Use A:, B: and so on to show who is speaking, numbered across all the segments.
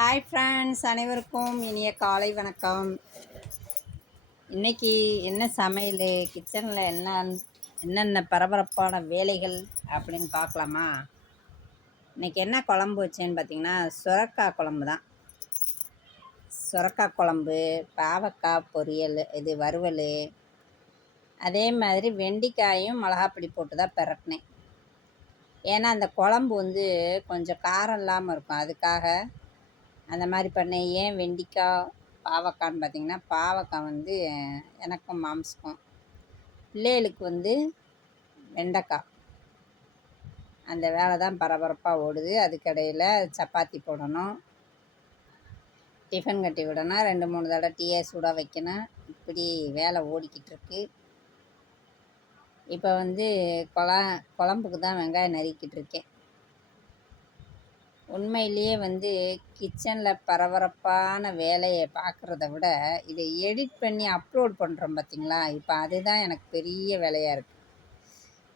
A: Hi friends அனைவருக்கும் இனிய காலை வணக்கம். இன்னைக்கு என்ன சமையல்? கிச்சனில் என்ன என்னென்ன பரபரப்பான வேலைகள் அப்படின்னு பார்க்கலாமா? இன்னைக்கு என்ன குழம்பு வச்சேன்னு பார்த்தீங்கன்னா சுரக்காய் குழம்பு தான். சுரக்காய் குழம்பு பாவக்காய் பொரியல் இது வறுவல். அதே மாதிரி வெண்டைக்காயும் மிளகாப்பொடி போட்டு தான் பிரட்டினேன். ஏன்னா அந்த குழம்பு வந்து கொஞ்சம் காரம் இல்லாமல் இருக்கும். அதுக்காக அந்த மாதிரி பண்ணேன். ஏன் வெண்டைக்காய் பாவக்காய்ன்னு பார்த்தீங்கன்னா பாவக்காய் வந்து எனக்கும் மாம்சுக்கும். பிள்ளைகளுக்கு வந்து வெண்டைக்காய். அந்த வேலை தான் பரபரப்பாக ஓடுது. அதுக்கடையில் சப்பாத்தி போடணும். டிஃபன் கட்டி விடணும். ரெண்டு மூணு தடவை டீயை சூடாக வைக்கணும். இப்படி வேலை ஓடிக்கிட்டு இருக்கு. இப்போ வந்து குழ குழம்புக்கு தான் வெங்காயம் நறுக்கிட்டு இருக்கேன். உண்மையிலேயே வந்து கிச்சனில் பரபரப்பான வேலையை பார்க்குறத விட இதை எடிட் பண்ணி அப்லோட் பண்ணுறோம் பார்த்தீங்களா இப்போ அதுதான் எனக்கு பெரிய வேலையாக இருக்குது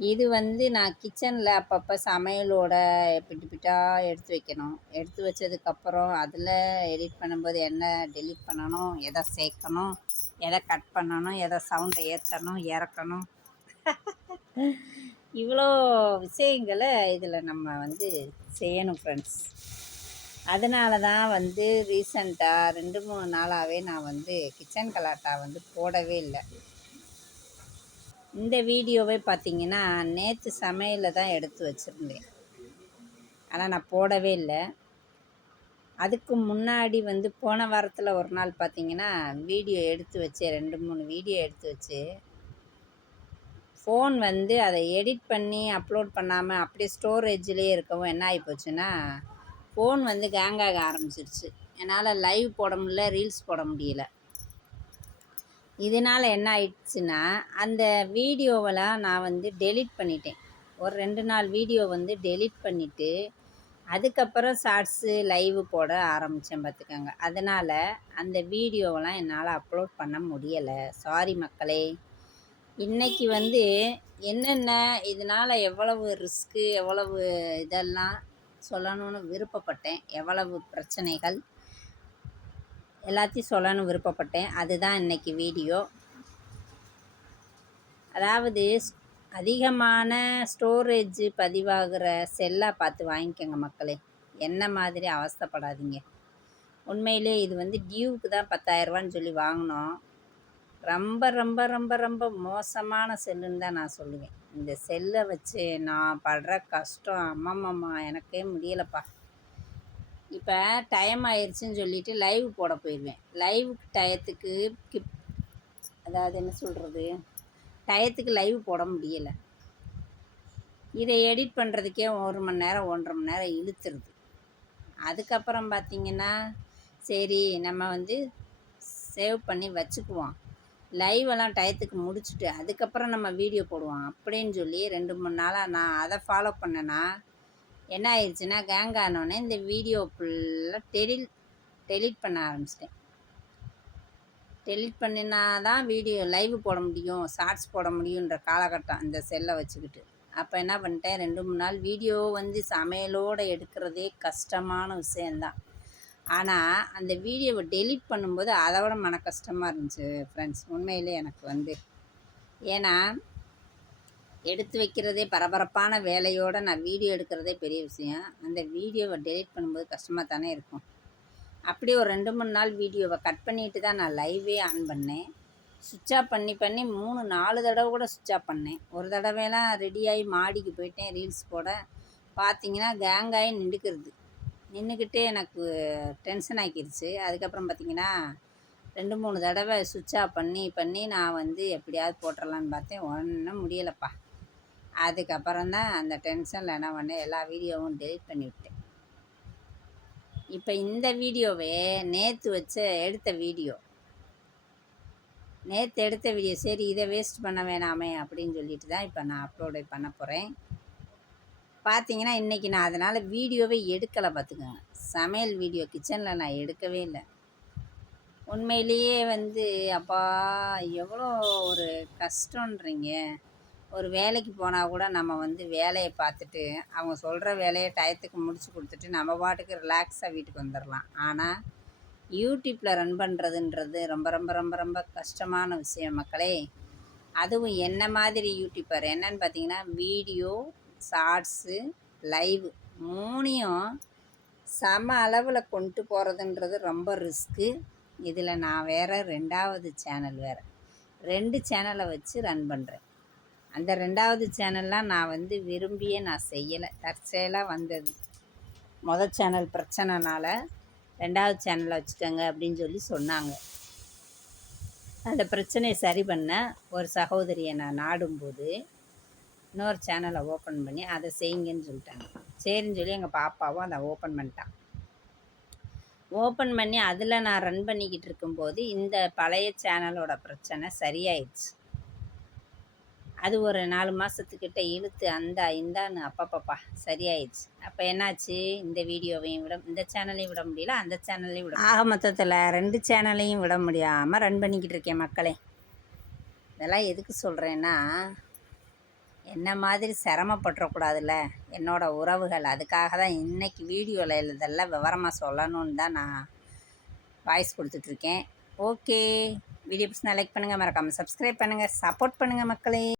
A: இது வந்து நான் கிச்சனில் அப்பப்போ சமையலோட பிட்டு பிட்டாக எடுத்து வைக்கணும். எடுத்து வச்சதுக்கப்புறம் அதில் எடிட் பண்ணும்போது என்ன டெலிட் பண்ணணும் எதை சேர்க்கணும் எதை கட் பண்ணணும் எதை சவுண்டை ஏற்றணும் இறக்கணும். இவ்வளோ விஷயங்களை இதில் நம்ம வந்து செய்யணும் ஃப்ரெண்ட்ஸ் அதனால தான் வந்து ரீசண்டாக ரெண்டு மூணு நாளாகவே நான் வந்து கிச்சன் கலாட்டா வந்து போடவே இல்லை. இந்த வீடியோவே பார்த்தீங்கன்னா நேற்று சமையலில் தான் எடுத்து வச்சுருந்தேன். ஆனால் நான் போடவே இல்லை. அதுக்கு முன்னாடி வந்து போன வாரத்தில் ஒரு நாள் பார்த்தீங்கன்னா வீடியோ எடுத்து வச்சு ரெண்டு மூணு வீடியோ எடுத்து வச்சு ஃபோன் வந்து அதை எடிட் பண்ணி அப்லோட் பண்ணாமல் அப்படியே ஸ்டோரேஜ்லேயே இருக்கவும் என்ன ஆகிப்போச்சுன்னா ஃபோன் வந்து கேங் ஆக ஆரம்பிச்சிருச்சு. என்னால் லைவ் போட முடியல ரீல்ஸ் போட முடியல. இதனால் என்ன ஆயிடுச்சுன்னா அந்த வீடியோவெல்லாம் நான் வந்து டெலிட் பண்ணிட்டேன். ஒரு ரெண்டு நாள் வீடியோ வந்து டெலிட் பண்ணிவிட்டு அதுக்கப்புறம் ஷார்ட்ஸு லைவ் போட ஆரம்பித்தேன் பார்த்துக்கோங்க. அதனால் அந்த வீடியோவெல்லாம் என்னால் அப்லோட் பண்ண முடியலை. சாரி மக்களே. இன்றைக்கி வந்து என்னென்ன இதனால் எவ்வளவு ரிஸ்க்கு எவ்வளவு இதெல்லாம் சொல்லணும்னு விருப்பப்பட்டேன். எவ்வளவு பிரச்சனைகள் எல்லாத்தையும் சொல்லணும்னு விருப்பப்பட்டேன். அதுதான் இன்றைக்கி வீடியோ. அதாவது அதிகமான ஸ்டோரேஜ் பதிவாகிற செல்லாக பார்த்து வாங்கிக்கோங்க மக்களே. என்ன மாதிரி அவஸ்தைப்படாதீங்க. உண்மையிலே இது வந்து டியூவுக்கு தான் பத்தாயிரரூவான்னு சொல்லி வாங்கினோம். ரொம்ப ரொம்ப ரொம்ப ரொம்ப மோசமான செல்லுன்னு தான் நான் சொல்லுவேன். இந்த செல்லை வச்சு நான் படுற கஷ்டம் அம்மம்மம்மா எனக்கே முடியலப்பா. இப்போ டைம் ஆயிடுச்சுன்னு சொல்லிட்டு லைவ் போட போயிடுவேன் லைவ் டயத்துக்கு கிப் அதாவது என்ன சொல்கிறது டயத்துக்கு லைவ் போட முடியலை. இதை எடிட் பண்ணுறதுக்கே ஒரு மணி நேரம் ஒன்றரை மணி நேரம் இழுத்துருது. அதுக்கப்புறம் பார்த்திங்கன்னா சரி நம்ம வந்து சேவ் பண்ணி வச்சுக்குவோம். லைவெல்லாம் டயத்துக்கு முடிச்சுட்டு அதுக்கப்புறம் நம்ம வீடியோ போடுவோம். அப்படின்னு சொல்லி ரெண்டு மூணு நாளாக நான் அதை ஃபாலோ பண்ணேன்னா என்ன ஆயிடுச்சுன்னா கேங் ஆனோடனே இந்த வீடியோ ஃபுல்லாக டெலிட் டெலிட் பண்ண ஆரம்பிச்சிட்டேன். டெலிட் பண்ணினா தான் வீடியோ லைவ் போட முடியும் ஷார்ட்ஸ் போட முடியுன்ற காலகட்டம் அந்த செல்லை வச்சுக்கிட்டு. அப்போ என்ன பண்ணிட்டேன் ரெண்டு மூணு நாள் வீடியோ வந்து சமையலோடு எடுக்கிறதே கஷ்டமான விஷயந்தான் ஆனால் அந்த வீடியோவை டெலிட் பண்ணும்போது அதை விட மன கஷ்டமாக இருந்துச்சு ஃப்ரெண்ட்ஸ் உண்மையிலே எனக்கு வந்து. ஏன்னா எடுத்து வைக்கிறதே பரபரப்பான வேலையோடு நான் வீடியோ எடுக்கிறதே பெரிய விஷயம். அந்த வீடியோவை டெலிட் பண்ணும்போது கஷ்டமாக தானே இருக்கும். அப்படியே ஒரு ரெண்டு மூணு நாள் வீடியோவை கட் பண்ணிட்டு தான் நான் லைவே ஆன் பண்ணேன். சுவிட்ச் ஆஃப் பண்ணி பண்ணி மூணு நாலு தடவை கூட சுவிட்ச் ஆஃப் பண்ணேன். ஒரு தடவைலாம் ரெடியாகி மாடிக்கு போயிட்டேன் ரீல்ஸ் போட. பார்த்தீங்கன்னா கேங்காகி நின்றுக்கிறது. நின்றுக்கிட்டே எனக்கு டென்ஷன் ஆக்கிருச்சு. அதுக்கப்புறம் பார்த்திங்கன்னா ரெண்டு மூணு தடவை சுவிட்ச் ஆஃப் பண்ணி பண்ணி நான் வந்து எப்படியாவது போட்டுடலான்னு பார்த்தேன். ஒன்றும் முடியலைப்பா. அதுக்கப்புறம் தான் அந்த டென்ஷனில் என்ன பண்ணேன்? எல்லா வீடியோவும் டெலிட் பண்ணிவிட்டேன் இப்போ இந்த வீடியோவே நேற்று வச்ச எடுத்த வீடியோ. நேற்று எடுத்த வீடியோ. சரி இதை வேஸ்ட் பண்ண வேணாமே அப்படின்னு சொல்லிட்டு தான் இப்போ நான் அப்லோடு பண்ண போகிறேன் பார்த்தீங்கன்னா இன்றைக்கி நான் அதனால் வீடியோவே எடுக்கலை பார்த்துக்கோங்க சமையல் வீடியோ கிச்சனில் நான் எடுக்கவே இல்லை. உண்மையிலேயே வந்து அப்பா எவ்வளோ ஒரு கஷ்டன்றீங்க ஒரு வேலைக்கு போனால் கூட நம்ம வந்து வேலையை பார்த்துட்டு அவங்க சொல்கிற வேலையை டயத்துக்கு முடிச்சு கொடுத்துட்டு நம்ம பாட்டுக்கு ரிலாக்ஸாக வீட்டுக்கு வந்துடலாம் ஆனால் யூடியூப்பில் ரன் பண்ணுறதுன்றது ரொம்ப ரொம்ப ரொம்ப ரொம்ப கஷ்டமான விஷயம் மக்களே. அதுவும் என்ன மாதிரி யூடியூப்பர்? என்னன்னு பார்த்தீங்கன்னா வீடியோ ஷார்ட்ஸு லைவு மூணையும் சம அளவில் கொண்டு போகிறதுன்றது ரொம்ப ரிஸ்க்கு. இதில் நான் வேறு ரெண்டாவது சேனல் வேறு. ரெண்டு சேனலை வச்சு ரன் பண்ணுறேன் அந்த ரெண்டாவது சேனல்லாம் நான் வந்து விரும்பியே நான் செய்யலை. தற்செயலாக வந்தது. மொதல் சேனல் பிரச்சனைனால ரெண்டாவது சேனலை வச்சுக்கோங்க அப்படின்னு சொல்லி சொன்னாங்க. அந்த பிரச்சனையை சரி பண்ண ஒரு சகோதரியை நான் நாடும்போது இன்னொரு சேனலை ஓப்பன் பண்ணி அதை செய்யுங்கன்னு சொல்லிட்டாங்க. சரின்னு சொல்லி எங்கள் பாப்பாவும் அதை ஓப்பன் பண்ணிட்டான். ஓப்பன் பண்ணி அதில் நான் ரன் பண்ணிக்கிட்டு இருக்கும்போது இந்த பழைய சேனலோட பிரச்சனை சரியாயிடுச்சு. அது ஒரு நாலு மாதத்துக்கிட்ட இழுத்து அந்தா இந்தான்னு அப்பப்பப்பா சரியாயிடுச்சு. அப்போ என்னாச்சு? இந்த வீடியோவையும் விட இந்த சேனலையும் விட முடியல அந்த சேனல்லையும் விட ஆக மொத்தத்தில் ரெண்டு சேனலையும் விட முடியாமல் ரன் பண்ணிக்கிட்டு இருக்கேன் மக்களே. இதெல்லாம் எதுக்கு சொல்கிறேன்னா என்ன மாதிரி சிரமப்பட்டுறக்கூடாதுல்ல? என்னோட உறவுகள். அதுக்காக தான் இன்னைக்கு வீடியோவில் இதெல்லாம் விவரமாக சொல்லணும்னு தான் நான் வாய்ஸ் கொடுத்துட்ருக்கேன். ஓகே. வீடியோ பிடிச்சினா லைக் பண்ணுங்கள் மறக்காமல் சப்ஸ்கிரைப் பண்ணுங்கள் சப்போர்ட் பண்ணுங்கள் மக்களே.